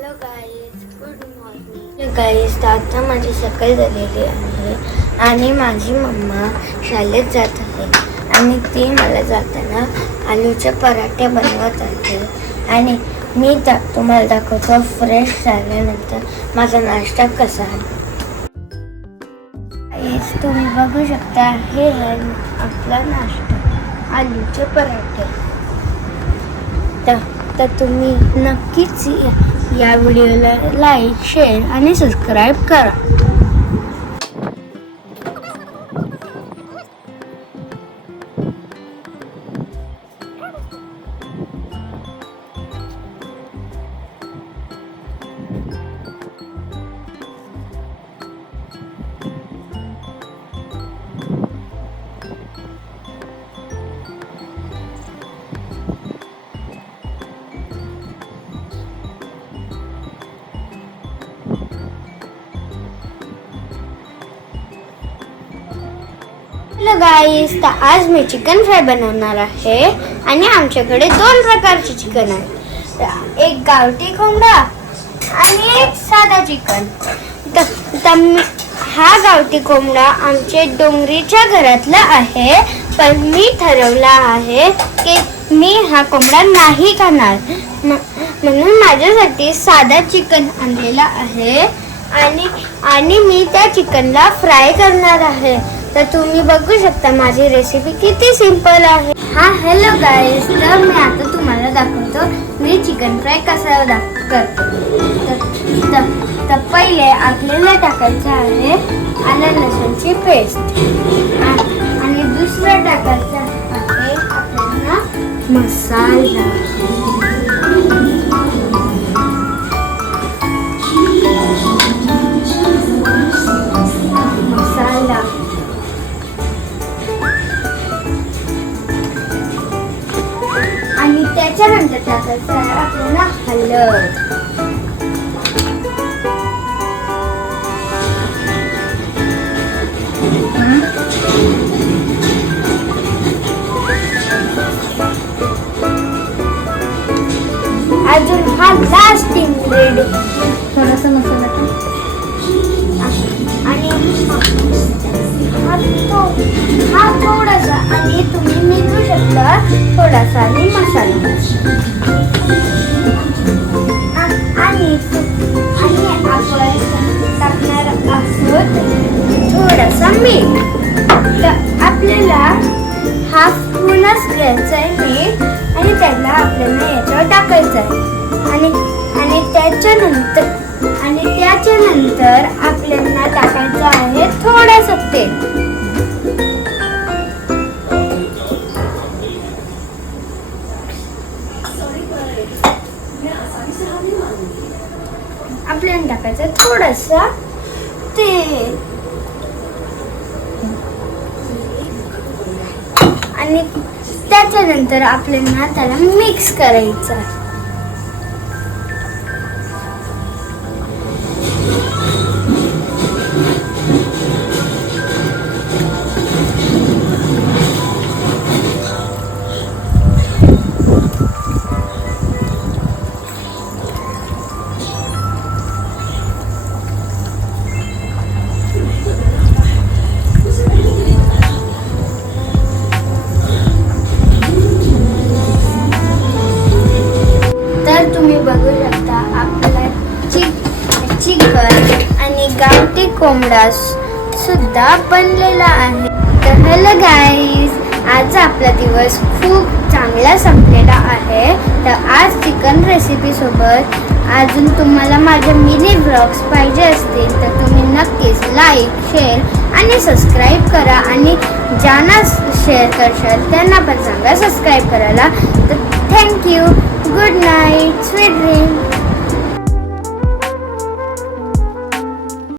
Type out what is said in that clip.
Hello guys, good morning guys. आता माझी सकाळ झालेली आहे आणि माझी मम्मा शाळेत जात आहे आणि ती मला जाताना आलूचे पराठे बनवत आहे आणि मी तुम्हाला दाखवतो फ्रेश झाल्यानंतर माझा नाश्ता कसा आहे. गाईज, तुम्ही बघू शकता हे आहे आपला नाश्ता, आलूचे पराठे. तर तुम्ही नक्कीच या व्हिडिओला लाईक, शेअर आणि सबस्क्राईब करा. हॅलो गाईस, तर आज मी चिकन फ्राय बनवणार आहे आणि आमच्याकडे 2 प्रकारचे चिकन आहे, एक गावठी कोंबडा आणि एक साधा चिकन. हा गावठी कोंबडा आमच्या डोंगरीच्या घरातला आहे, पण मी ठरवला आहे की मी हा कोंबडा नाही खाणार, म्हणून माझ्यासाठी साधा चिकन आणलेला आहे आणि मी त्या चिकनला फ्राय करणार आहे. तर तुम्ही बघू शकता माझी रेसिपी किती सिंपल आहे. हॅलो गाईस, तर मी आता तुम्हाला दाखवतो मी चिकन फ्राय कसा करतो. तर पहिले आपल्याला टाकायचं आहे आलं लसूणची पेस्ट आणि दुसरं टाकायचं आहे आपल्याला मसाला. आणि त्याच्यानंतर टाकायचं आहे आपल्याला हळद. अजून हा लास्ट इन्ग्रेडियंट थोडासा मसाला आणि हा थोडासा आणि तुम्ही मिळू शकता थोडासा आणि मसाला आणि आपण टाकणार आहोत थोडासा मीठ. तर आपल्याला हाफ स्पूनच घ्यायचं आहे मीठ आणि त्याला आपल्याला याच्यावर टाकायचं आहे आणि त्याच्यानंतर आपल्याला टाकायचं आहे थोडंसं तेल. आपल्याला टाकायचं थोडंसं तेल आणि त्याच्यानंतर आपल्याला त्याला मिक्स करायचं आहे. तुम्ही बघू शकता आपला चिकन आणि गावठी कोंबडा सुद्धा बनलेला आहे. तर हॅलो गाईज, आज आपला दिवस खूप चांगला संपलेला आहे. तर आज चिकन रेसिपी सोबत अजून तुम्हाला माझे मिनी ब्लॉग्स पाहिजे असतील तर तुम्ही नक्कीच लाईक, शेअर आणि सबस्क्राईब करा आणि ज्यांना शेअर करशाल त्यांना पण सांगा सबस्क्राईब करायला. तर thank you. Good night, sweet dreams.